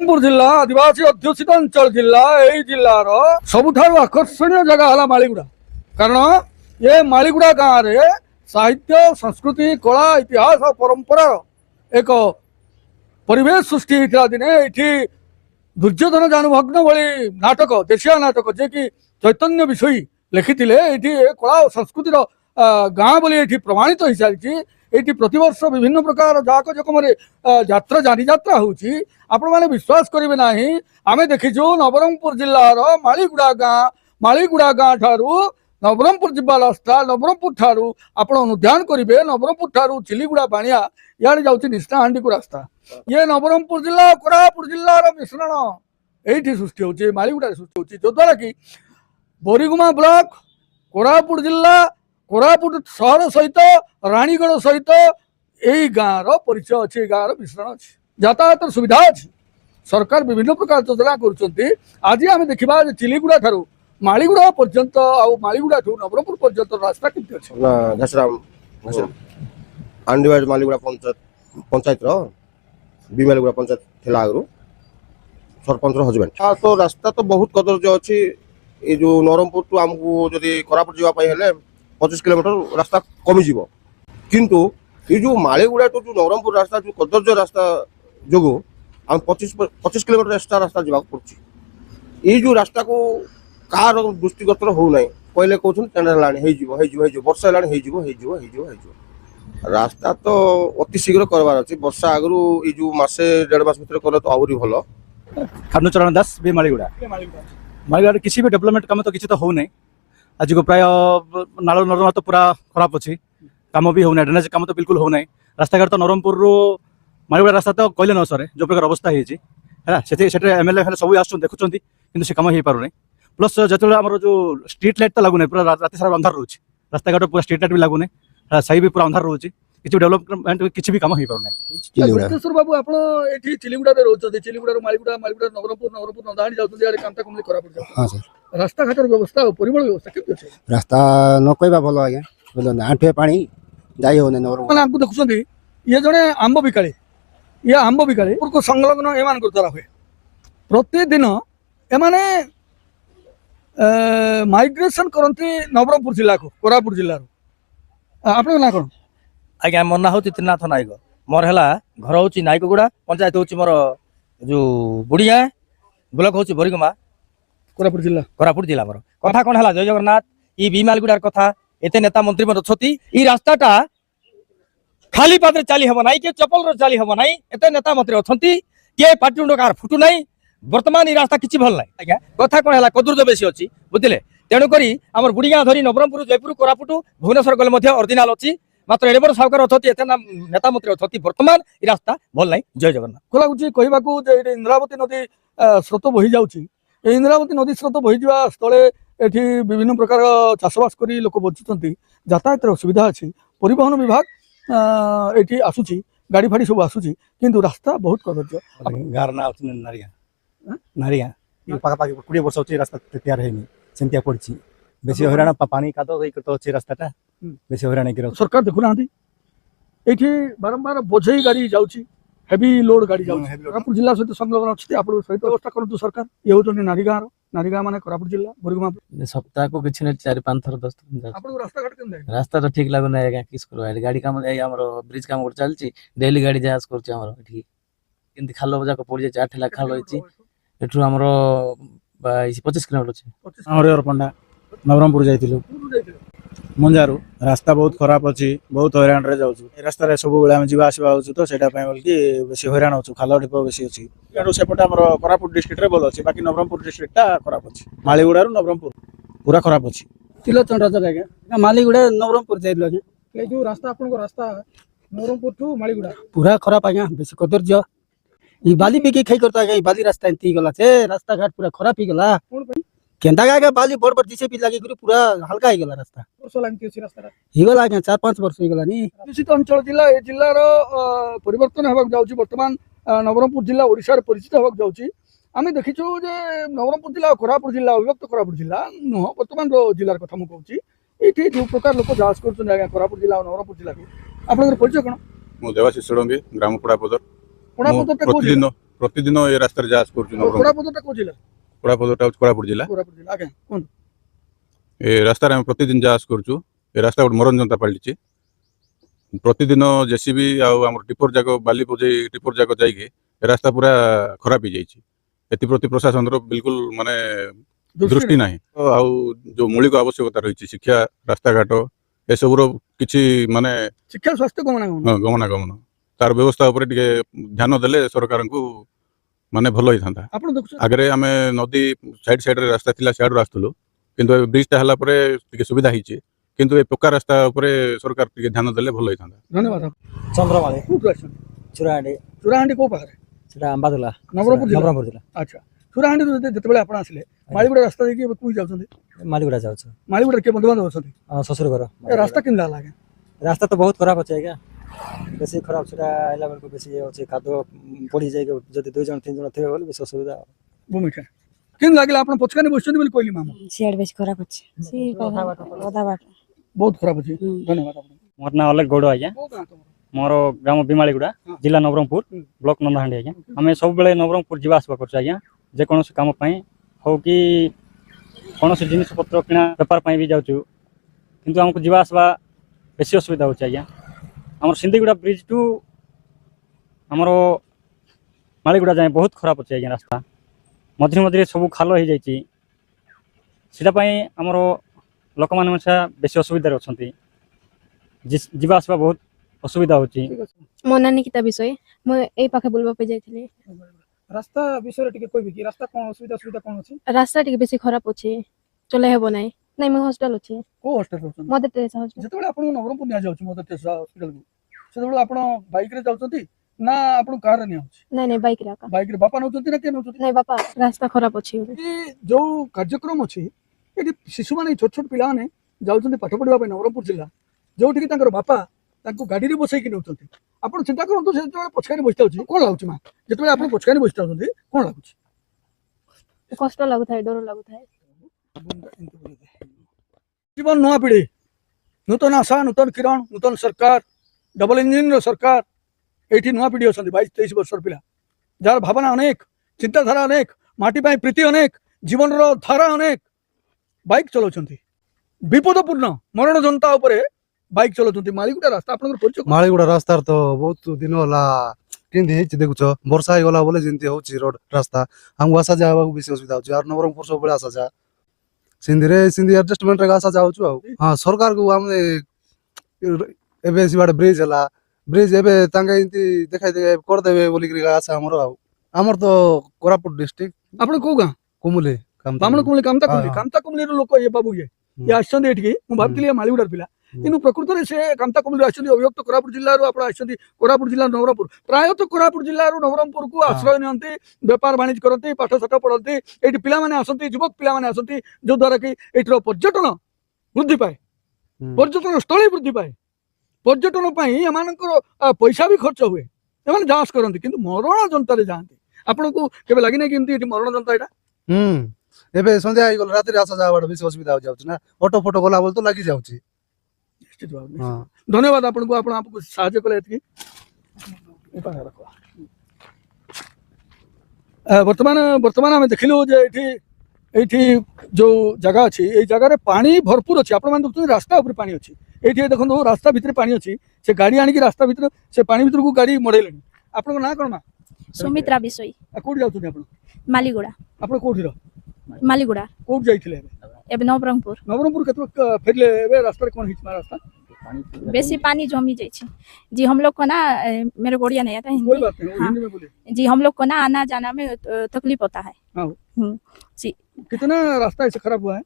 नवरंगपुर जिला आदिवासी अध्युषित अंचल जिला यही जिलार सबुठारु आकर्षणीय जगह है मालीगुड़ा। कारण ये मालीगुड़ा गाँव में साहित्य संस्कृति कला इतिहास और परंपरा एक परिवेश सृष्टि होता दिने ये दुर्योधन जानुभग्न भली नाटक देशिया नाटक जे कि चैतन्य विषयी लिखी ये कला और संस्कृतिर गाँ बोली ये प्रमाणित हो सारी। ये प्रतिवर्ष विभिन्न प्रकार जाक जकम यात्रा जानी यात्रा होची आपण माने विश्वास करेंगे ना। आम देखीचु नवरंगपुर जिलार मालीगुड़ा गाँ ठारू नवरंगपुर जिबा रास्ता नवरंगपुर ठारू आपण अनुध्यान करेंगे नवरंगपुर ठारू चिलीगुड़ा बाणिया यार जाऊँगी निष्ठाहांडी को रास्ता। ये नवरंगपुर जिला कोरापुट जिलार मिश्रण ये सृष्टि होची मालीगुड़ा सृष्टि होची जो द्वारा कि बोरीगुमा ब्लॉक कोरापुट जिला कोरापुट सहर सहित राणीगढ़ सहित यही गाँव परिचय अच्छी गाँव मिश्रण अच्छी यातायात सुविधा अच्छी सरकार विभिन्न प्रकार योजना कर। आज आम देखा चिलीगुड़ा ठारू मालीगुड़ा पर्यंत मालीगुड़ा ठू नवरंगपुर पर्यंत रास्ता कितनी अच्छी आंडीवाड़ मालीगुड़ा पंचायत बीमालीगुड़ा पंचायत थिला आगु सरपंच हजबैंड तो रास्ता तो बहुत कदर्य अच्छी। ये जो नवरंगपुर टू आमको जदि कोरापुट जावाई हेले 25 किलोमीटर रास्ता कमिज किंतु ये जो मालीगुड़ा टू जो नवरंगपुर रास्ता जो कदर्य रास्ता जो आम 25 किलोमीटर एक्सट्रा रास्ता जावाक पड़ुछि। ये जो रास्ता को कार दृष्टिगत हो ना कहले कहते टेंडर वर्षा रास्ता तो अति शीघ्र करवार अच्छी वर्षा आगु ये जो मसे 1.5 मास भर कले तो आहरी भल। खानुचरण दास भी मालीगुड़ा मालीगुड़ा किसी भी डेवलपमेंट काम तो किसी तो हो नहीं। आज को प्राय नाल नर्दमा तो पूरा खराब अच्छी कम भी होना ड्रेनेज कम तो बिल्कुल हो ना। रास्ता घाट तो नवरंगपुर मालीगुड़ा रास्ता तो कहले न सर जो प्रकार अवस्था है एमएलए सब आस देखुं कि कम हो पार नहीं। प्लस जो आम जो स्ट्रीट लाइट तो लगुना पूरा रात सारा अंधार रोचे रास्ता घाट पूरा स्ट्रीट लाइट भी लगुना सही भी पूरा अंधार रोचे किसी डेवलपमेंट किसी भी कम हो पार नहीं। बाबू आप चिलीगुड़ा रोचे चिलीगुड़ा मालीगुड़ा मालीगुड़ा नवरंगपुर नवरंगपुर नंदाणी जाते कांता कमली कोरापुट हाँ सर रास्ता घाटर व्यवस्था परिमल व्यवस्था केमती अच्छे रास्ता न कहवा भल आज्ञा बुझे आंठे पानी जाई हो नवरंगपुर आपको देखुं ये जड़े आंब बिकाड़ी ये आंब बिकाड़ी को संलग्न एम द्वारा हुए प्रतिदिन एमाने माइग्रेशन करती नवरंगपुर जिला को कोरापुट जिला आप ना कौन आज्ञा मोर ना हूँ त्रिनाथ नायक मोर है घर हूँ नायकगुड़ा पंचायत हूँ मोर जो बुढ़िया ब्लॉक हूँ बोरीगुमा कोरापुट जिला मोर कथा कौन है जय जगन्नाथ ये बीमालीगुड़ार कथा एते नेता मंत्री मन अच्छी ये रास्ताटा खाली पादरे चली हम ना कि चपल चली हम ना एते नेता मंत्री अच्छा किए पार्टी कार फुटू ना बर्तमान ये रास्ता किसी भल ना आज्ञा कथा कौन है कदुर्ज बेसी अच्छी बुझे तेणुक आम बुढ़िया धरी नवरंगपुर जयपुर कोरापुट भुवनेश्वर गले ओरिजिनाल अच्छी मात्र एडे बड़ साहूकार अच्छा नेता मंत्री अच्छा बर्तमान ये रास्ता भल ना। जय जगन्नाथ को लगुच कहवाक इंद्रावती नदी स्रोत बही जाऊँगी इंद्रावती नदी स्रोत बही जा स्थले एठी विभिन्न प्रकार चाषबास कर लोक बचुंट यातायात सुविधा अच्छी परिवहन विभाग ये आसूची गाड़ी फाड़ी सब आसूची किंतु रास्ता बहुत कदर्य। गाँव ना नारिया नारिया पाखापाखि 20 वर्ष अच्छी रास्ता तैयार है सेमतिया पड़ी बेसी हईराण पानी कादो तो अच्छी रास्ता बेसी हईराण सरकार देखुना ये बारंबार बोझई गाड़ी जाऊँगी हेवी लोड गाड़ी जाऊँगी कोरापुट जिला सहित संलग्न अच्छी आप सहित व्यवस्था करूँ सरकार ये हूँ नारीगाँ माने कोरापुट जिला बोरीगुमा सप्ताह को किसी 4-5 थर 10 रास्ता घाट के रास्ता तो ठीक लगुना है किस गाड़ी काम ब्रिज काम चलती डेली गाड़ी जा कर खाल जाक पड़ जाए 8 लाख खाल रही एठू आम 25 किलोमीटर अच्छे हरिहर पंडा नवरंगपुर जाइलु मुंजारू रास्ता बहुत खराब अच्छी बहुत हईराण रे जाऊँ रास्तार सब बेले जावा आसवा हो तो बोलिकी बेसी हईराण हो खाल ढीप बेसी अच्छी सेपटे आम कोरापुट डिस्ट्रिक्ट भल अच्छी बाकी नवरंगपुर डिस्ट्रिक्ट खराब अच्छी मालीगुड़ा नवरंगपुर पूरा खराब अच्छी तिलोचन जगह मालीगुड़ा नवरंगपुर जाइलु आज्ञा जो रास्ता आपन रास्ता नवरंगपुर टू मालीगुड़ा पूरा खराब आज्ञा बेसी कदर्य ये बाली बिकी खाई करता आज्ञा बाली रास्ता एंती गला से रास्ता घाट पूरा खराब ही गला केंदा गागा बाली बड़ बड़ दिसे भी लागी पूरा हल्का ही गला रास्ता वर्ष लागती अछि रास्ता ही गला आज्ञा 4-5 वर्ष ही गला नी दूषित अंचल जिला ए जिल्लार परिवर्तन होबाक जाउची वर्तमान नवरंगपुर जिला ओडिशा रे परिचित होबाक जाउची आमे देखिछु जे नवरंगपुर जिला कोरापुट जिला अविभक्त कोरापुट जिला नुह वर्तमान रो जिल्लार कथा मु कहूची एठी जो प्रकार लोक जांच करछन आज्ञा कोरापुट जिला और नवरंगपुर जिला को आपनकर परिचय कोन मु देवाशिष षडंगी ग्राम पड़ापदर पड़ापदर ପ୍ରତିଦିନ ଏ ରାସ୍ତାରେ ଯା ଆସ କରୁଛୁ ନବରଙ୍ଗପୁର। କୋରାପୁଟଟା କୋଉ ଜିଲ୍ଲା? କୋରାପୁଟଟା ହଉଛି କୋରାପୁଟ ଜିଲ୍ଲା। କୋରାପୁଟ ଜିଲ୍ଲା ଆଜ୍ଞା କୁହନ୍ତୁ। ଏ ରାସ୍ତାରେ ଆମେ ପ୍ରତିଦିନ ଯା ଆସ କରୁଛୁ। ଏ ରାସ୍ତା ଗୋଟେ ମରଣ ଯନ୍ତା ପାଲଟିଛି। ପ୍ରତିଦିନ ଜେସିବି ଆଉ ଆମର ଟିପର ଯାକ ବାଲି ବୋଝେଇ ଟିପର ଯାକ ଯାଇକି ଏ ରାସ୍ତା ପୁରା ଖରାପ ହେଇଯାଇଛି। ଏଥିପ୍ରତି ପ୍ରଶାସନର ବିଲକୁଲ ମାନେ ଦୃଷ୍ଟି ନାହିଁ। ଆଉ ଯୋଉ ମୌଳିକ ଆବଶ୍ୟକତା ରହିଛି ଶିକ୍ଷା, ରାସ୍ତାଘାଟ ଏସବୁର କିଛି ମାନେ ଶିକ୍ଷା, ସ୍ୱାସ୍ଥ୍ୟ, ଗମନାଗମନ ଗମନାଗମନ ତାର ବ୍ୟବସ୍ଥା ଉପରେ ଟିକେ ଧ୍ୟାନ ଦେଲେ ସରକାରଙ୍କୁ ମାନେ ଭଲ ହେଇଥାନ୍ତା। ଆପଣ ଦେଖୁଛନ୍ତି ଆଗରେ ଆମେ ନଦୀ ସାଇଡରେ ରାସ୍ତା ଥିଲା ସିଆଡୁ ଆସୁଥିଲୁ, କିନ୍ତୁ ଏବେ ବ୍ରିଜଟା ହେଲା ପରେ ଟିକେ ସୁବିଧା ହେଇଛି। କିନ୍ତୁ ଏ ପକ୍କା ରାସ୍ତା ଉପରେ ସରକାର ଟିକେ ଧ୍ୟାନ ଦେଲେ ଭଲ ହେଇଥାନ୍ତା। ଧନ୍ୟବାଦ। ଚନ୍ଦ୍ରମାଳି କୋଉଠୁ ଆସିଛନ୍ତି? ଚୁରାହାଣ୍ଡି ଚୁରାହାଣ୍ଡି କୋଉ ପାଖରେ? ସେଟା ଆମ୍ବାଦୁଲା ନବରଙ୍ଗପୁର ଜିଲ୍ଲା। ନବରଙ୍ଗପୁର ଜିଲ୍ଲା ଆଚ୍ଛା, ଚୁରାହାଣ୍ଡିରୁ ଯେତେବେଳେ ଆପଣ ଆସିଲେ ମାଳିଗୁଡ଼ା ରାସ୍ତା ଦେଇକି ଏବେ କୋଉ ଯାଉଛନ୍ତି? ମାଲିଗୁଡ଼ା ଯାଉଛି ମାଳିଗୁଡ଼ା କିଏ ବନ୍ଧୁବାନ୍ଧବ ଅଛନ୍ତି? ଶ୍ୱଶୁର ଘର। ଏ ରାସ୍ତା କେମିତି ହେଲା ଆଜ୍ଞା? ରାସ୍ତା ତ ବହୁତ ଖରାପ ଅଛି ଆଜ୍ଞା, ବେଶୀ ଖରାପ। ସେଟା ଆଇଲା ବେଳକୁ ବେଶୀ ଅଛି, କାଦୁଅ ପଡ଼ି ଯାଇକି ଯଦି 2 ଜଣ 3 ଜଣ ଥିବେ ବୋଲି ବେଶୀ ଅସୁବିଧା। ଭୂମିକା କେମିତି ଲାଗିଲା? ଆପଣ ପଛକାନି ବସିଛନ୍ତି ବୋଲି କହିଲି ମାମା। ସିଆଡ଼େ ବେଶୀ ଖରାପ ଅଛି, ଅଧା ବାଟ ବହୁତ ଖରାପ ଅଛି। ଧନ୍ୟବାଦ ଆପଣଙ୍କୁ। ମୋର ନାଁ ଅଲେଖ ଗୌଡ଼ ଆଜ୍ଞା। କୋଉ ଗାଁ ତମର? ମୋର ଗ୍ରାମ ବିମାଳିଗୁଡ଼ା, ଜିଲ୍ଲା ନବରଙ୍ଗପୁର, ବ୍ଲକ ନନ୍ଦାହାଣ୍ଡି ଆଜ୍ଞା। ଆମେ ସବୁବେଳେ ନବରଙ୍ଗପୁର ଯିବା ଆସିବା କରୁଛୁ ଆଜ୍ଞା, ଯେକୌଣସି କାମ ପାଇଁ ହଉ କି କୌଣସି ଜିନିଷପତ୍ର କିଣା ବେପାର ପାଇଁ ବି ଯାଉଛୁ, କିନ୍ତୁ ଆମକୁ ଯିବା ଆସିବା ବେଶୀ ଅସୁବିଧା ହେଉଛି ଆଜ୍ଞା। ଆମର ସିନ୍ଦିଗୁଡ଼ା ବ୍ରିଜ୍ ଟୁ ଆମର ମାଳିଗୁଡ଼ା ଯାଏଁ ବହୁତ ଖରାପ ଅଛି ଆଜ୍ଞା ରାସ୍ତା। ମଝିରେ ମଝିରେ ସବୁ ଖାଲ ହେଇଯାଇଛି। ସେଇଟା ପାଇଁ ଆମର ଲୋକମାନେ ବେଶୀ ଅସୁବିଧାରେ ଅଛନ୍ତି, ଯିବା ଆସିବା ବହୁତ ଅସୁବିଧା ହେଉଛି। ମୋ ନାଁ ନିକିତା ବିଷୟ, ମୁଁ ଏଇ ପାଖେ ବୁଲିବା ପାଇଁ ଯାଇଥିଲି। ରାସ୍ତା ବିଷୟରେ ଟିକେ କହିବି କି? ରାସ୍ତା କ'ଣ ଅସୁବିଧା କ'ଣ ଅଛି? ରାସ୍ତା ଟିକେ ବେଶୀ ଖରାପ ଅଛି, ଚଲେଇ ହେବ ନାହିଁ। ନାଇଁ ମୁଁ ହଷ୍ଟେଲ ଅଛି, କୋଉ ହଷ୍ଟେଲ ରହୁଛନ୍ତି? Mother Teresa hostel. ଯେତେବେଳେ ଆପଣଙ୍କୁ ନବରଙ୍ଗପୁର ନିଆଯାଉଛି ମଦର ଟେରେସା ହସ୍ପିଟାଲକୁ, ସେତେବେଳେ ଆପଣ ବାଇକରେ ଯାଉଛନ୍ତି ନା ଆପଣ କାରରେ ନିଆଯାଉଛି? ନାଇଁ ବାଇକରେ ଆକା। ବାଇକରେ ବାପା ନେଉଛନ୍ତି ନା କିଏ ନେଉଛନ୍ତି? ନାଇଁ ବାପା, ରାସ୍ତା ଖରାପ ଅଛି। ଏଠି ଯୋଉ କାର୍ଯ୍ୟକ୍ରମ ଅଛି, ଏଠି ଶିଶୁମାନେ ଛୋଟ ଛୋଟ ପିଲାମାନେ ଯାଉଛନ୍ତି ପାଠ ପଢିବା ପାଇଁ ନବରଙ୍ଗପୁର ଜିଲ୍ଲା, ଯୋଉଠିକି ତାଙ୍କର ବାପା ତାଙ୍କୁ ଗାଡିରେ ବସେଇକି ନେଉଛନ୍ତି। ଆପଣ ଚିନ୍ତା କରନ୍ତୁ, ସେ ଯେତେବେଳେ ପଛକାନି ବସିଥାଉଛି କଣ ଲାଗୁଛି ମା? ଯେତେବେଳେ ଆପଣ ପଛକାନି ବସିଥାଉଛନ୍ତି କଣ ଲାଗୁଛି? କଷ୍ଟ ଲାଗୁଥାଏ, ଡର ଲାଗୁଥାଏ। জীবন নয়া পিঢ়ি, নূতন আশা, নূতন কিরণ, নূতন সরকার, ডবল ইঞ্জিন সরকার। এইটি নয়া পিঢ়ি অଛନ୍ତି 22-23 বর্ষর পিলা, যার ভাবনা অনেক, চিন্তাধারা অনেক, মাটি পাই প্রীতি অনেক, জীবনর ধারা অনেক। বাইক চলাউଛନ୍ତି, বিপদপূর্ণ মরণ জনতা উপরে বাইক চলাউଛନ୍ତି। মালিগুଡ଼ା রাস্তা আপনাদের পরিচয়? ମାଳିଗୁଡ଼ା ରାସ୍ତାର ତ ବହୁତ ଦିନ ହେଲା କେମିତି ହେଇଛି ଦେଖୁଛ, ବର୍ଷା ହେଇଗଲା ବୋଲେ ଯେମିତି ହଉଛି ରୋଡ ରାସ୍ତା, ଆମକୁ ଆସିବା ଯାହା ହେବାକୁ ବେଶୀ ଅସୁବିଧା ହଉଛି। ଆଉ ନବରଙ୍ଗପୁର ସବୁବେଳେ ଆସିବା ଯାହା ସିନ୍ଧି ଆଡଜଷ୍ଟମେଣ୍ଟରେ ଆସିବା ଯାଉଛୁ ଆଉ। ହଁ, ସରକାରକୁ ଆମେ ଏବେ ସିଆଡେ ବ୍ରିଜ ହେଲା, ବ୍ରିଜ ଏବେ ତାଙ୍କେ ଏମିତି ଦେଖାଇ କରିଦେବେ ବୋଲିକିରି ଆଶା ଆମର। ଆଉ ଆମର ତ କୋରାପୁଟ ଡିଷ୍ଟ୍ରିକ୍ଟ। ଆପଣ କୋଉ ଗାଁ? କୁମୁଲି ବାମଣ କୁମଲି, କାମତା କୁମଲି। ହଁ। କାମତା କୁମଲିର ଲୋକ ଇଏ ବାବୁ ଇଏ ଆସିଛନ୍ତି ଏଠିକି। ମୁଁ ଭାବିଥିଲି ଏ ମାଳିଗୁଡ଼ାର ପିଲା, କିନ୍ତୁ ପ୍ରକୃତରେ ସେ କାମତା କୁମଲିରୁ ଆସିଛନ୍ତି। ଅବିଭକ୍ତ କୋରାପୁଟ ଜିଲ୍ଲାରୁ ଆପଣ ଆସିଛନ୍ତି, କୋରାପୁଟ ଜିଲ୍ଲା ନବରଙ୍ଗପୁର। ପ୍ରାୟତଃ କୋରାପୁଟ ଜିଲ୍ଲାରୁ ନବରଙ୍ଗପୁରକୁ ଆଶ୍ରୟ ନିଅନ୍ତି, ବେପାର ବାଣିଜ୍ୟ କରନ୍ତି, ପାଠ ଶାଠ ପଢନ୍ତି। ଏଇଠି ପିଲାମାନେ ଆସନ୍ତି, ଯୁବକ ପିଲାମାନେ ଆସନ୍ତି, ଯୋଉ ଦ୍ୱାରା କି ଏଇଠିର ପର୍ଯ୍ୟଟନ ବୃଦ୍ଧି ପାଏ, ପର୍ଯ୍ୟଟନ ସ୍ଥଳୀ ବୃଦ୍ଧି ପାଏ। ପର୍ଯ୍ୟଟନ ପାଇଁ ଏମାନଙ୍କର ପଇସା ବି ଖର୍ଚ୍ଚ ହୁଏ, ଏମାନେ ଯାଆସ କରନ୍ତି, କିନ୍ତୁ ମରଣ ଯନ୍ତାରେ ଯାଆନ୍ତି। ଆପଣଙ୍କୁ କେବେ ଲାଗିନାହିଁ କି ଏମିତି ଏଠି ମରଣ ଯନ୍ତା ଏଇଟା? ଏବେ ସନ୍ଧ୍ୟା ହେଇଗଲା, ରାତିରେ ଆସିବା ଯାବା ବେଶୀ ଅସୁବିଧା ହେଇଯାଉଛି ନା, ଅଟୋ ଫଟୋ ଗଲା ବୋଲେ ତ ଲାଗି ଯାଉଛି। ନିଶ୍ଚିତ ଭାବରେ, ଧନ୍ୟବାଦ ଆପଣଙ୍କୁ, ଆପଣ ଆମକୁ ସାହାଯ୍ୟ କଲେ ଏତିକି। ବର୍ତ୍ତମାନ ଆମେ ଦେଖିଲୁ ଯେ ଏଇଠି ଯୋଉ ଜାଗା ଅଛି, ଏଇ ଜାଗାରେ ପାଣି ଭରପୁର ଅଛି। ଆପଣମାନେ ଦେଖୁଛନ୍ତି ରାସ୍ତା ଉପରେ ପାଣି ଅଛି। ଏଇଠି ଦେଖନ୍ତୁ ରାସ୍ତା ଭିତରେ ପାଣି ଅଛି, ସେ ଗାଡି ଆଣିକି ରାସ୍ତା ଭିତରେ ସେ ପାଣି ଭିତରକୁ ଗାଡି ମଡେଇଲେଣି। ଆପଣଙ୍କ ନାଁ କଣ ମା? ସୁମିତ୍ରା ବିଷୟ, କୋଉଠି ଯାଉଛନ୍ତି ଆପଣ? ମାଲିଗୁଡ଼ା। ଆପଣ କୋଉଠିର? मालीगुड़ा कोड जाइथिले एबे नवरंगपुर केतो फेरले एबे रास्ता कोन हिच रास्ता बेसी पानी जमी जाई छी जी। हम लोग को ना मेरे गोड़िया नहीं आता कोई बात नहीं हाँ, हिंदी में बोलिए जी। हम लोग को ना आना जाना में तकलीफ होता है। जी कितना रास्ता ऐसे खराब हुआ है,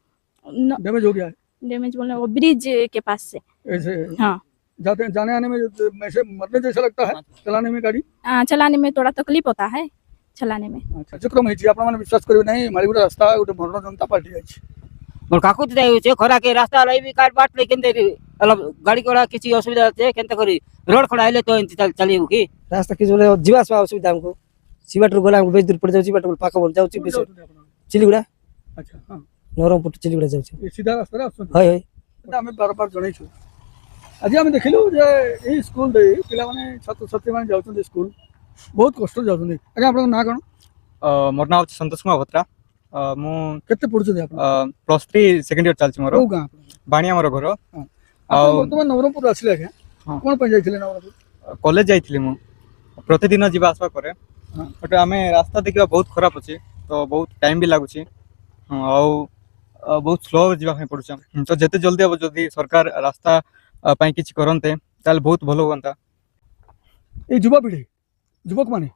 डैमेज हो गया है? डैमेज बोलने वो ब्रिज के पास से ऐसे हाँ जाते जाने आने में ऐसे मरने जैसा लगता है, चलाने में गाड़ी चलाने में थोड़ा तकलीफ होता है चलाने में। अच्छा कार्यक्रम है आपण माने विश्वास करिवे नहीं मालीगुड़ा रास्ता गोटे मरण जनता पार्टी जाई छी मोर काकुत जाय छै खरा के रास्ता लाई भी काट बाट ले केनते मतलब गाड़ी कोड़ा किसी असुविधा छै केनते करी रोड खड़ा आइले तो इंतजार चलियो की रास्ता किस बोले जीवा आसवा असुविधा हमको सिवाटर गोला हमको बेच दूर पड़ जाउ सिवाटर पाक बोल जाउ छी चिलीगुड़ा। अच्छा हां नवरंगपुर चिलीगुड़ा जाउ छी ये सीधा रास्ता आछन हाय हाय हमें बार बार जणाई छु। आज हम देखिलु जे ए स्कूल दे पिला माने छात्र छात्री माने जाउछन स्कूल ବହୁତ କଷ୍ଟରେ ଯାଉଛନ୍ତି ଆଜ୍ଞା ଆପଣଙ୍କ ନାଁ କ'ଣ ମୋର ନାଁ ହେଉଛି ସନ୍ତୋଷ କୁମାର ଭତ୍ରା ମୁଁ କେତେ ପଢୁଛନ୍ତି ଆପଣ +3 ସେକେଣ୍ଡ ଇୟର ଚାଲିଛି ମୋର କୋଉ ଗାଁ ବାଣିଆ ମୋର ଘର ଆପଣ ବର୍ତ୍ତମାନ ନବରଙ୍ଗପୁର ଆସିଲେ ଆଜ୍ଞା କ'ଣ ପାଇଁ ଯାଇଥିଲେ ନବରଙ୍ଗପୁର କଲେଜ ଯାଇଥିଲି ମୁଁ ପ୍ରତିଦିନ ଯିବା ଆସିବା କରେ ବଟ୍ ଆମେ ରାସ୍ତା ଦେଖିବା ବହୁତ ଖରାପ ଅଛି ତ ବହୁତ ଟାଇମ୍ ବି ଲାଗୁଛି ଆଉ ବହୁତ ସ୍ଲୋ ଯିବା ପାଇଁ ପଡ଼ୁଛି ତ ଯେତେ ଜଲ୍ଦି ହେବ ଯଦି ସରକାର ରାସ୍ତା ପାଇଁ କିଛି କରନ୍ତେ ତାହେଲେ ବହୁତ ଭଲ ହୁଅନ୍ତା এই যুবপিঢ়ি যুবকମାନେ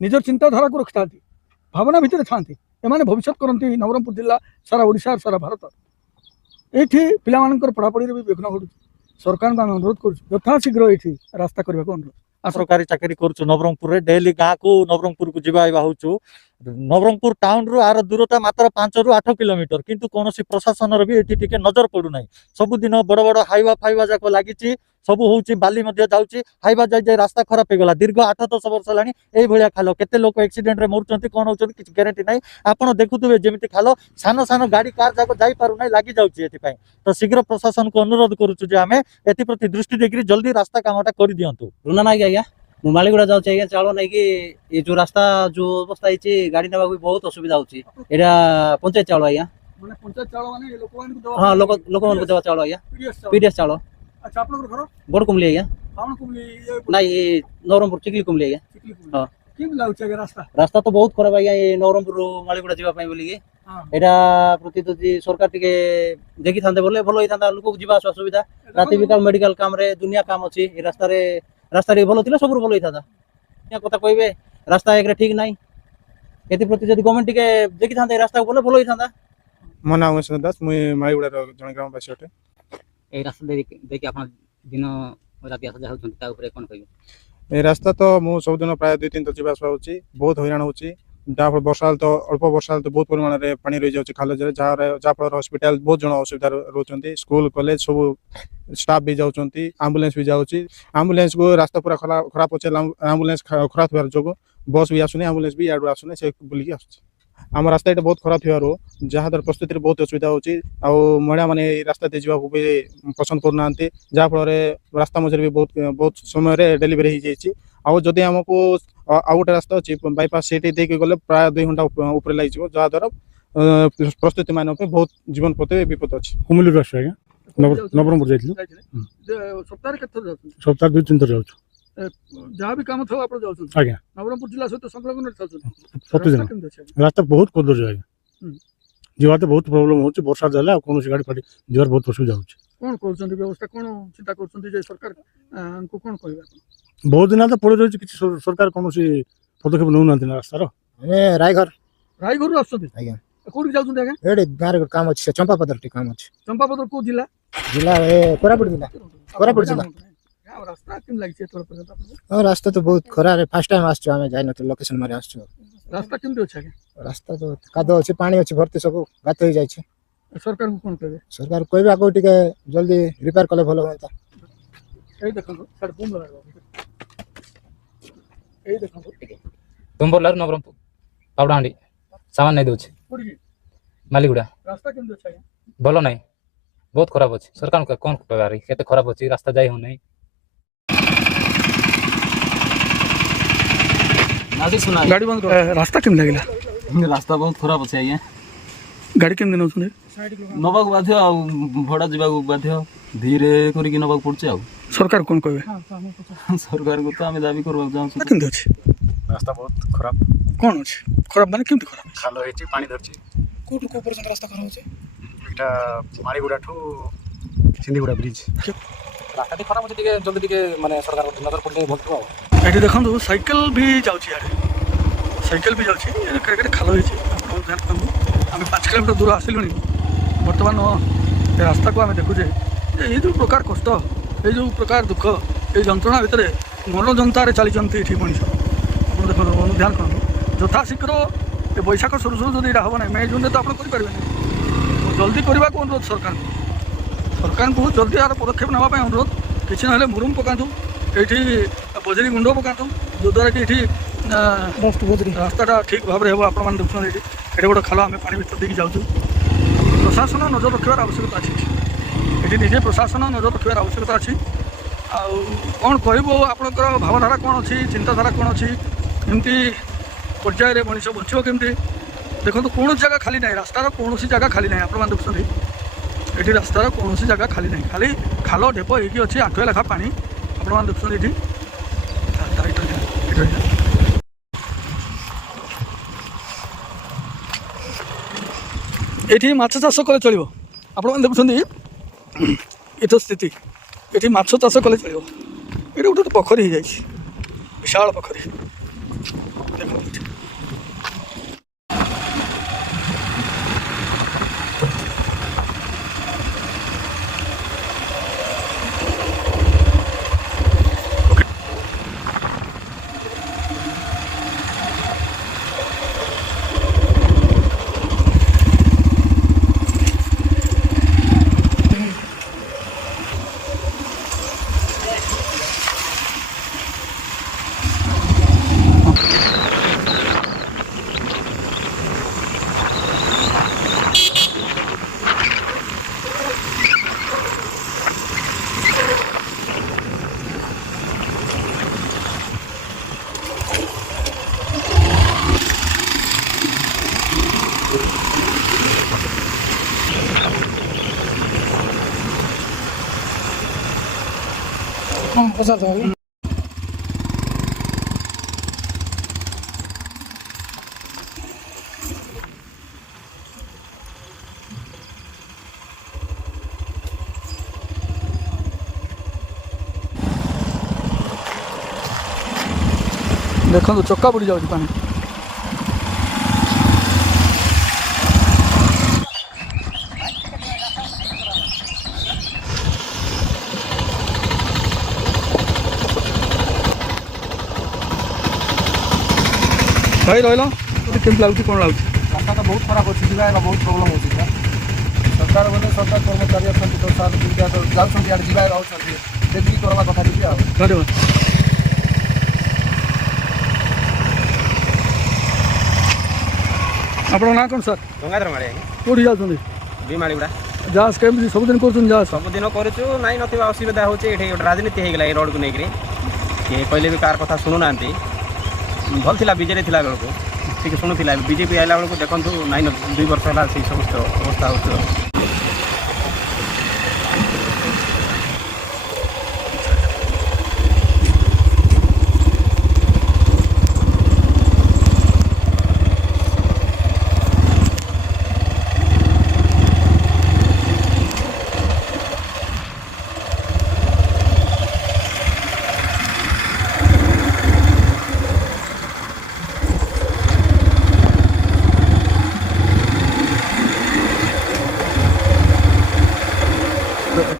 ନିଜର ଚିନ୍ତାଧାରାକୁ ରଖିଥାନ୍ତି ଭାବନା ଭିତରେ ଥାନ୍ତି ଏମାନେ ଭବିଷ୍ୟତ କରନ୍ତି ନବରଙ୍ଗପୁର ଜିଲ୍ଲା ସାରା ଓଡ଼ିଶା ସାରା ଭାରତ ଏଇଠି ପିଲାମାନଙ୍କର ପଢ଼ାପଢ଼ିରେ ବି ବିଘ୍ନ ଘଟୁଛି ସରକାରଙ୍କୁ ଆମେ ଅନୁରୋଧ କରୁଛୁ ଯଥାଶୀଘ୍ର ଏଇଠି ରାସ୍ତା କରିବାକୁ ଅନୁରୋଧ ସରକାରୀ ଚାକିରି କରୁଛୁ ନବରଙ୍ଗପୁରରେ ଡେଲି ଗାଁକୁ ନବରଙ୍ଗପୁରକୁ ଯିବା ଆଇବା ହଉଛୁ ନବରଙ୍ଗପୁର ଟାଉନରୁ ଆର ଦୂରତା ମାତ୍ର 5 ରୁ 8 କିଲୋମିଟର କିନ୍ତୁ କୌଣସି ପ୍ରଶାସନର ବି ଏଠି ଟିକେ ନଜର ପଡୁନାହିଁ ସବୁଦିନ ବଡ ବଡ ହାଇୱା ଫାଇୱା ଯାକ ଲାଗିଛି ସବୁ ହଉଛି ବାଲି ମଧ୍ୟ ଯାଉଛି ହାଇୱା ଯାଇ ଯାଇ ରାସ୍ତା ଖରାପ ହେଇଗଲା ଦୀର୍ଘ 8-10 ବର୍ଷ ହେଲାଣି ଏଇଭଳିଆ ଖାଲ କେତେ ଲୋକ ଆକ୍ସିଡେଣ୍ଟରେ ମରୁଛନ୍ତି କଣ ହଉଛନ୍ତି କିଛି ଗ୍ୟାରେଣ୍ଟି ନାହିଁ ଆପଣ ଦେଖୁଥିବେ ଯେମିତି ଖାଲ ସାନ ସାନ ଗାଡି କାର ଯାକ ଯାଇପାରୁନାହିଁ ଲାଗି ଯାଉଛି ଏଥିପାଇଁ ତ ଶୀଘ୍ର ପ୍ରଶାସନକୁ ଅନୁରୋଧ କରୁଛୁ ଯେ ଆମେ ଏଥିପ୍ରତି ଦୃଷ୍ଟି ଦେଇକରି ଜଲ୍ଦି ରାସ୍ତା କାମଟା କରିଦିଅନ୍ତୁ ରୁନା ନାଇକି ଆଜ୍ଞା ମୁଁ ମାଳିଗୁଡ଼ା ଯାଉଛି ଆଜ୍ଞା ଚାଉଳ ନେଇକି ଏ ଯୋଉ ରାସ୍ତା ଯୋଉ ଅବସ୍ଥା ହେଇଛି ଗାଡି ନେବାକୁ ବି ବହୁତ ଅସୁବିଧା ହଉଛି ଏଇଟା ପଞ୍ଚାୟତ ଚାଉଳ ଆଜ୍ଞା ମାନେ ପଞ୍ଚାୟତ ଚାଉଳ ମାନେ ଲୋକମାନଙ୍କୁ ଦେବା ହଁ ଲୋକମାନଙ୍କୁ ଦେବା ଚାଉଳ ଆଜ୍ଞା ପିଡିଏସ୍ ଚାଉଳ ଆଚ୍ଛା ଆପଣଙ୍କର ଘର ବଡ କୁମଲି ଆଜ୍ଞା ବାମଣ କୁମଲି ନାଇଁ ଏ ନବରଙ୍ଗପୁର ଚିକଲି କୁମଲି ଆଜ୍ଞା ହଁ କେମିତି ଲାଗୁଛି ଆଜ୍ଞା ରାସ୍ତା ରାସ୍ତା ତ ବହୁତ ଖରାପ ଆଜ୍ଞା ଏ ନବରଙ୍ଗପୁର ମାଳିଗୁଡ଼ା ଯିବା ପାଇଁ ବୋଲିକି ଏଇଟା ପ୍ରତି ଯଦି ସରକାର ଟିକେ ଦେଖିଥାନ୍ତେ ବୋଲେ ଭଲ ହେଇଥାନ୍ତା ଲୋକକୁ ଯିବା ଆସିବା ସୁବିଧା ରାତି ବିକାଳ ମେଡିକାଲ କାମରେ ଦୁନିଆ କାମ ଅଛି ଏ ରାସ୍ତାରେ ଭଲ ଥିଲା ସବୁରୁ ଭଲ ହେଇଥାନ୍ତା କଥା କହିବେ ରାସ୍ତା ଏକରେ ଠିକ ନାହିଁ ଏଥିପ୍ରତି ଯଦି ଗଭର୍ଣ୍ଣମେଣ୍ଟ ଟିକେ ଦେଖିଥାନ୍ତେ ଏ ରାସ୍ତାକୁ ଗଲେ ଭଲ ହେଇଥାନ୍ତା ମୋ ନାଁ ଉମେଶ ଦାସ ମୁଁ ମାଳିଗୁଡ଼ାର ଜଣେ ଗ୍ରାମବାସୀ ଅଟେ এই রাস্তা দেখি আপনার দিন রাতি আসা যা হচ্ছেন তা উপরে কোন কইবে এই রাস্তা তো ମୁଁ ସବୁଦିନ ପ୍ରାୟ 2-3 ଥର ଯିବା ଆସିବା ହେଉଛି ବହୁତ ହଇରାଣ ହେଉଛି ଯାହାଫଳରେ ବର୍ଷା ହେଲେ ତ ଅଳ୍ପ ବର୍ଷା ହେଲେ ତ ବହୁତ ପରିମାଣରେ ପାଣି ରହିଯାଉଛି ଖାଲରେ ଯାହାଫଳରେ ହସ୍ପିଟାଲ ବହୁତ ଜଣ ଅସୁବିଧା ରହୁଛନ୍ତି ସ୍କୁଲ କଲେଜ ସବୁ ଷ୍ଟାଫ୍ ବି ଯାଉଛନ୍ତି ଆମ୍ବୁଲାନ୍ସ ବି ଯାଉଛି ଆମ୍ବୁଲାନ୍ସକୁ ରାସ୍ତା ପୁରା ଖରାପ ଅଛି ଆମ୍ବୁଲାନ୍ସ ଖରାପ ହେବାର ଯୋଗୁଁ ବସ୍ ବି ଆସୁନି ଆମ୍ବୁଲାନ୍ସ ବି ଇଆଡ଼ୁ ଆସୁନି ସେ ବୁଲିକି ଆସୁଛି ଆମ ରାସ୍ତା ଏଇଟା ବହୁତ ଖରାପ ଥିବାରୁ ଯାହାଦ୍ୱାରା ପ୍ରସ୍ତୁତିରେ ବହୁତ ଅସୁବିଧା ହେଉଛି ଆଉ ମହିଳାମାନେ ଏଇ ରାସ୍ତା ଦେଇ ଯିବାକୁ ବି ପସନ୍ଦ କରୁନାହାନ୍ତି ଯାହାଫଳରେ ରାସ୍ତା ମଝିରେ ବି ବହୁତ ସମୟରେ ଡେଲିଭରି ହେଇଯାଇଛି ଆଉ ଯଦି ଆମକୁ ଆଉ ଗୋଟେ ରାସ୍ତା ଅଛି ବାଇପାସ୍ ସେଇଠି ଦେଇକି ଗଲେ ପ୍ରାୟ 2 ଘଣ୍ଟା ଉପରେ ଲାଗିଯିବ ଯାହାଦ୍ୱାରା ପ୍ରସ୍ତୁତି ମାନଙ୍କ ପାଇଁ ବହୁତ ଜୀବନ ପ୍ରତି ବିପଦ ଅଛି କୁମିଲିରୁ ଆସୁଛୁ ଆଜ୍ଞା ନବରଙ୍ଗପୁର ଯାଇଥିଲୁ ସପ୍ତାହରେ କେତେ ଥର ଯାଉଛନ୍ତି ସପ୍ତାହ 2-3 ଥର ଯାଉଛୁ ଯାହା ବି କାମ ଥିବ ଆପଣ ଯାଉଛନ୍ତି ଆଜ୍ଞା ନବରଙ୍ଗପୁର ଜିଲ୍ଲା ସହିତ ସଂଲଗ୍ନ ଯାଉଛନ୍ତି ପ୍ରତିଦିନ ରାସ୍ତା ବହୁତ କଦର୍ଯ୍ୟ ଆଜ୍ଞା ଯିବା ତ ବହୁତ ପ୍ରୋବ୍ଲେମ ହେଉଛି ବର୍ଷା ହେଲେ ଆଉ କୌଣସି ଗାଡ଼ି ଫାଡ଼ି ଯିବାର ବହୁତ ଅସୁବିଧା ହେଉଛି କ'ଣ କରୁଛନ୍ତି ବ୍ୟବସ୍ଥା କ'ଣ ଚିନ୍ତା କରୁଛନ୍ତି ଯେ ସରକାରଙ୍କୁ କ'ଣ କହିବେ ଆପଣ ବହୁତ ଦିନ ତ ପଡ଼ି ରହିଛି କିଛି ସରକାର କୌଣସି ପଦକ୍ଷେପ ନେଉନାହାନ୍ତି ନା ରାସ୍ତାର ଆମେ ରାୟଗଡ଼ରୁ ଆସୁଛନ୍ତି ଆଜ୍ଞା କୋଉଠିକି ଯାଉଛନ୍ତି ଆଜ୍ଞା ଏଠି ଗାଁରେ ଗୋଟେ କାମ ଅଛି ସେ ଚମ୍ପାପଦର ଟିକେ କାମ ଅଛି ଚମ୍ପାପଦର କୋଉ ଜିଲ୍ଲା ଜିଲ୍ଲା କୋରାପୁଟ ଜିଲ୍ଲା ରାସ୍ତା କେମିତି ଲାଗିଛି ଏଥର ପର୍ଯ୍ୟନ୍ତ ହଁ ରାସ୍ତା ତ ବହୁତ ଖରାରେ ଫାର୍ଷ୍ଟ ଟାଇମ୍ ଆସିଛୁ ଆମେ ଯାଇନଥିଲୁ ଲୋକେସନ ମାରି ଆସିଛୁ ରାସ୍ତା କେମିତି ଅଛି ଆଜ୍ଞା ରାସ୍ତା ତ କାଦୁଅ ଅଛି ପାଣି ଅଛି ଭର୍ତ୍ତି ସବୁ ଗାତ ହେଇଯାଇଛି ସରକାରଙ୍କୁ କ'ଣ କହିବେ ସରକାର କହିବାକୁ ଟିକେ ଜଲ୍ଦି ରିପେୟାର କଲେ ଭଲ ହୁଅନ୍ତା ଏଇ ଦେଖନ୍ତୁ ଏଇ ଦେଖନ୍ତୁ ତୁମ୍ବରଲାରୁ ନବରଙ୍ଗପୁର ପାଉଡ଼ାହାଣ୍ଡି ସାମାନ ନେଇ ଦେଉଛି କୋଉଠିକି ମାଲିଗୁଡ଼ା ରାସ୍ତା କେମିତି ଅଛି ଆଜ୍ଞା ଭଲ ନାହିଁ ବହୁତ ଖରାପ ଅଛି ସରକାରଙ୍କୁ କ'ଣ କହିବାର କେତେ ଖରାପ ଅଛି ରାସ୍ତା ଯାଇ ହେଉନାହିଁ ଗାଡ଼ି ବନ୍ଦ କର ରାସ୍ତା କେମିତି ଲାଗିଲା ରାସ୍ତା ବହୁତ ଖରାପ ଅଛି ଆଜ୍ଞା ଗାଡ଼ି କେମିତି ନେଉଛନ୍ତି ନେବାକୁ ବାଧ୍ୟ ଆଉ ଭଡ଼ା ଯିବାକୁ ବାଧ୍ୟ ଧୀରେ କରିକି ନେବାକୁ ପଡୁଛି ଆଉ ସରକାର କ'ଣ କହିବେ ସରକାରଙ୍କୁ ତ ଆମେ ଦାବି କରିବାକୁ ଚାହୁଁଛୁ କେମିତି ଅଛି ରାସ୍ତା ବହୁତ ଖରାପ କ'ଣ ଅଛି ଖରାପ ମାନେ କେମିତି ଖରାପ ଖାଲ ହେଇଛି ପାଣି ଧରିଛି କୋଉଠୁ କୋଉ ପର୍ଯ୍ୟନ୍ତ ରାସ୍ତା ଖରାପ ଅଛି ଏଇଟା ମାଳିଗୁଡ଼ାଠୁ ସିନ୍ଦିଗୁଡ଼ା ବ୍ରିଜ୍ ରାସ୍ତାଟି ଖରାପ ଅଛି ଟିକେ ଜଲ୍ଦି ଟିକେ ମାନେ ସରକାର ନଜର ପଡ଼ିଲେ ଭଲ ଥିବ ଆଉ ଏଠି ଦେଖନ୍ତୁ ସାଇକେଲ ବି ଯାଉଛି ଇଆଡ଼େ ସାଇକେଲ ବି ଯାଉଛି କେଡ଼େ ଖାଲ ହେଇଛି ଆପଣ ଧ୍ୟାନ ରଖନ୍ତୁ ଆମେ 5 କିଲୋମିଟର ଦୂର ଆସିଲୁଣି ବର୍ତ୍ତମାନ ଏ ରାସ୍ତାକୁ ଆମେ ଦେଖୁଛେ ଯେ ଏଇ ଯେଉଁ ପ୍ରକାର କଷ୍ଟ ଏଇ ଯେଉଁ ପ୍ରକାର ଦୁଃଖ ଏଇ ଯନ୍ତ୍ରଣା ଭିତରେ ମନୋଯନ୍ତାରେ ଚାଲିଛନ୍ତି ଏଠି ମଣିଷ ଆପଣ ଦେଖନ୍ତୁ ଧ୍ୟାନ କରନ୍ତୁ ଯଥାଶୀଘ୍ର ଏ ବୈଶାଖ ସରୁ ସରୁ ଯଦି ଏଇଟା ହେବ ନାହିଁ ମେ ଜୁନ୍ରେ ତ ଆପଣ କରିପାରିବେନି ଜଲ୍ଦି କରିବାକୁ ଅନୁରୋଧ ସରକାରଙ୍କୁ ଜଲ୍ଦି ଏହାର ପଦକ୍ଷେପ ନେବା ପାଇଁ ଅନୁରୋଧ କିଛି ନହେଲେ ମୁରୁମ ପକାନ୍ତୁ ଏଇଠି ବଜରି ଗୁଣ୍ଡ ପକାନ୍ତୁ ଯଦ୍ୱାରା କି ଏଠି ରାସ୍ତାଟା ଠିକ୍ ଭାବରେ ହେବ ଆପଣମାନେ ଦେଖୁଛନ୍ତି ଏଠି ଗୋଟେ ଖାଲ ଆମେ ପାଣି ଭିତରେ ଦେଇକି ଯାଉଛୁ ପ୍ରଶାସନ ନଜର ରଖିବାର ଆବଶ୍ୟକତା ଅଛି ଏଠି ନିଜେ ପ୍ରଶାସନ ନଜର ରଖିବାର ଆବଶ୍ୟକତା ଅଛି ଆଉ କ'ଣ କହିବୁ ଆପଣଙ୍କର ଭାବଧାରା କ'ଣ ଅଛି ଚିନ୍ତାଧାରା କ'ଣ ଅଛି एमती पर्यायर मनीष बचो केमती देखो कौन जगह खाली ना रास्तार कौन जगह खाली ना आप देखुं ये रास्तार कौन जगह खाली ना खाली खाल ढेप होगी अच्छी आठुआ लेखा पा आप देखुं ये माछ चाष कले चलो आप देखुं ये तो स्थिति ये माछ चाष कले चलो ये गोटे पोखरी हो जाए विशाल पोखरी देखो देखो चक्का बुड़ी जाऊँ पानी भाई रही केमती लगुच कौन लगुच रास्ता तो बहुत खराब अच्छी जाएगा बहुत प्रोब्लेम होती है सरकार बोले सरकार कर्मचारी अच्छा तो सार सुविधा तो जाऊँ यार जाए देखिए करवा कथा देखिए धन्यवाद आपन ना कौन सर गंगाधर माड़ी कौटी जाऊँ बीमाड़ीगुड़ा जास केमती सबुदिन कर सबुदिन करूँ नाई ना असुविधा होती ये गोटे राजनीति होगा ये रोड को लेकर किए कहले भी कार कथा शुणुना भल था बीजेपी थी बेलू टी शुणुला बीजेपी आइला बेलू देखूँ नाइन 2 वर्ष है समस्त अवस्था हो